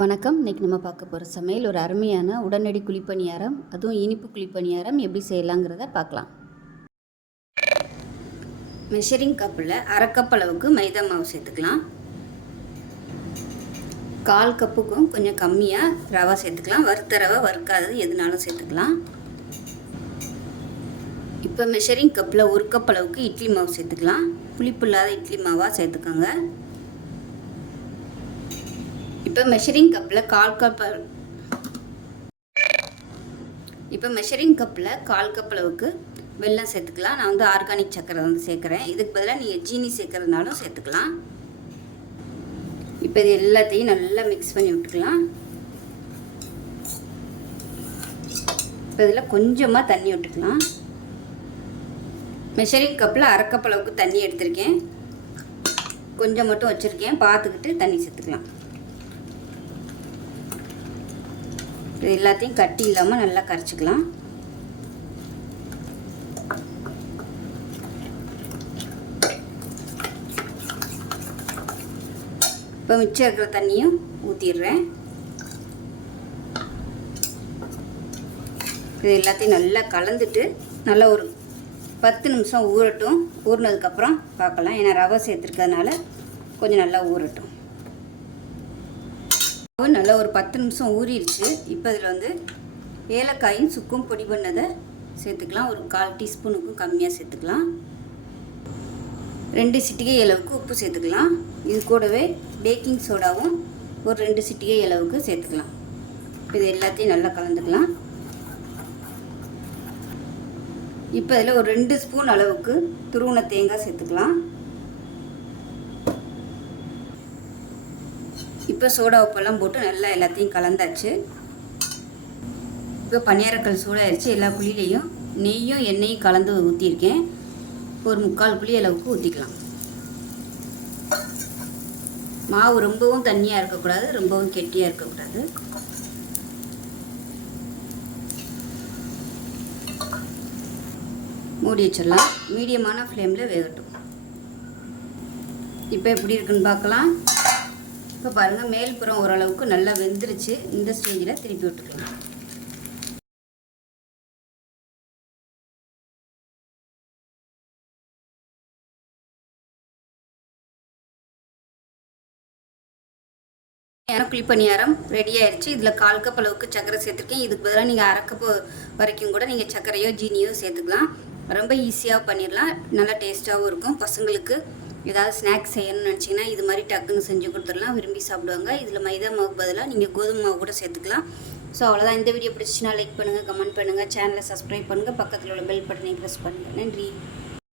வணக்கம். இன்றைக்கி நம்ம பார்க்க போகிற சமையல் ஒரு அருமையான உடனடி குழிப்பணியாரம், அதுவும் இனிப்பு குழிப்பணியாரம் எப்படி செய்யலாங்கிறத பார்க்கலாம். மெஷரிங் கப்பில் அரை கப் அளவுக்கு மைதா மாவு சேர்த்துக்கலாம். 1/4 கப்புக்கும் கொஞ்சம் கம்மியாக ரவை சேர்த்துக்கலாம். வறுத்த ரவை, வறுக்காதது எதுனாலும் சேர்த்துக்கலாம். இப்போ மெஷரிங் கப்பில் 1 கப் அளவுக்கு இட்லி மாவு சேர்த்துக்கலாம். புளிப்பு இல்லாத இட்லி மாவாக சேர்த்துக்கோங்க. இப்போ மெஷரிங் கப்பில் 1/4 கப் அளவுக்கு வெல்லம் சேர்த்துக்கலாம். நான் வந்து ஆர்கானிக் சர்க்கரை சேர்க்குறேன். இதுக்கு பதிலாக நீங்கள் ஜீனி சேர்க்குறதுனாலும் சேர்த்துக்கலாம். இப்போ இது எல்லாத்தையும் நல்லா மிக்ஸ் பண்ணி விட்டுக்கலாம். இப்போ இதில் கொஞ்சமாக தண்ணி விட்டுக்கலாம். மெஷரிங் கப்பில் அரை கப் அளவுக்கு தண்ணி எடுத்திருக்கேன். கொஞ்சம் மட்டும் வச்சுருக்கேன், பார்த்துக்கிட்டு தண்ணி சேர்த்துக்கலாம். இது எல்லாத்தையும் கட்டி இல்லாமல் நல்லா கரைச்சிக்கலாம். இப்போ மிச்சம் இருக்கிற தண்ணியும் ஊற்றிடுறேன். இது எல்லாத்தையும் நல்லா கலந்துட்டு நல்லா ஒரு 10 நிமிஷம் ஊறட்டும். ஊறினதுக்கப்புறம் பார்க்கலாம். ஏன்னா ரவை சேர்த்துருக்கிறதுனால கொஞ்சம் நல்லா ஊறட்டும். நல்லா ஒரு 10 நிமிஷம் ஊறிடுச்சு. இப்போ இதில் வந்து ஏலக்காயும் சுக்கும் பொடி பண்ணதை சேர்த்துக்கலாம். ஒரு 1/4 டீஸ்பூனுக்கும் கம்மியாக சேர்த்துக்கலாம். 2 சிட்டிகை அளவுக்கு உப்பு சேர்த்துக்கலாம். இது கூடவே பேக்கிங் சோடாவும் ஒரு 2 சிட்டிகை அளவுக்கு சேர்த்துக்கலாம். இது எல்லாத்தையும் நல்லா கலந்துக்கலாம். இப்போ இதில் ஒரு 2 ஸ்பூன் அளவுக்கு துருவின தேங்காய் சேர்த்துக்கலாம். இப்போ சோடா உப்பெல்லாம் போட்டு நல்லா எல்லாத்தையும் கலந்தாச்சு. இப்போ பணியாரக்கல் சூடாயிருச்சு. எல்லா குழியிலையும் நெய்யும் எண்ணெயும் கலந்து ஊற்றிருக்கேன். ஒரு 3/4 குழி அளவுக்கு ஊற்றிக்கலாம். மாவு ரொம்பவும் தண்ணியாக இருக்கக்கூடாது, ரொம்பவும் கெட்டியாக இருக்கக்கூடாது. மூடி வச்சிடலாம். மீடியமான ஃப்ளேமில் வேகட்டும். இப்போ எப்படி இருக்குன்னு பார்க்கலாம். இப்போ பாருங்கள், மேல்புறம் ஓரளவுக்கு நல்லா வெந்துருச்சு. இந்த ஸ்டேஜில் திருப்பி விட்டுக்கலாம். குழிப்பணியாரம் ரெடி ஆயிடுச்சு. இதில் 1/4 கப் அளவுக்கு சர்க்கரை சேர்த்துருக்கேன். இதுக்கு பதிலாக நீங்கள் அரை கப்பு வரைக்கும் கூட நீங்கள் சர்க்கரையோ ஜீனியோ சேர்த்துக்கலாம். ரொம்ப ஈஸியாக பண்ணிடலாம். நல்லா டேஸ்ட்டாகவும் இருக்கும். பசங்களுக்கு ஏதாவது ஸ்நாக்ஸ் செய்யணும்னு நினச்சிங்கன்னா இது மாதிரி டக்குன்னு செஞ்சு கொடுத்துடலாம். விரும்பி சாப்பிடுவாங்க. இதில் மைதா மாவுக்கு பதிலாக நீங்கள் கோதுமை மாவு கூட சேர்த்துக்கலாம். ஸோ அவ்வளோதான். இந்த வீடியோ பிடிச்சிச்சின்னா லைக் பண்ணுங்கள், கமெண்ட் பண்ணுங்கள், சேனலை சப்ஸ்கிரைப் பண்ணுங்கள், பக்கத்தில் உள்ள பெல் பட்டனை ப்ரெஸ் பண்ணுங்கள். நன்றி.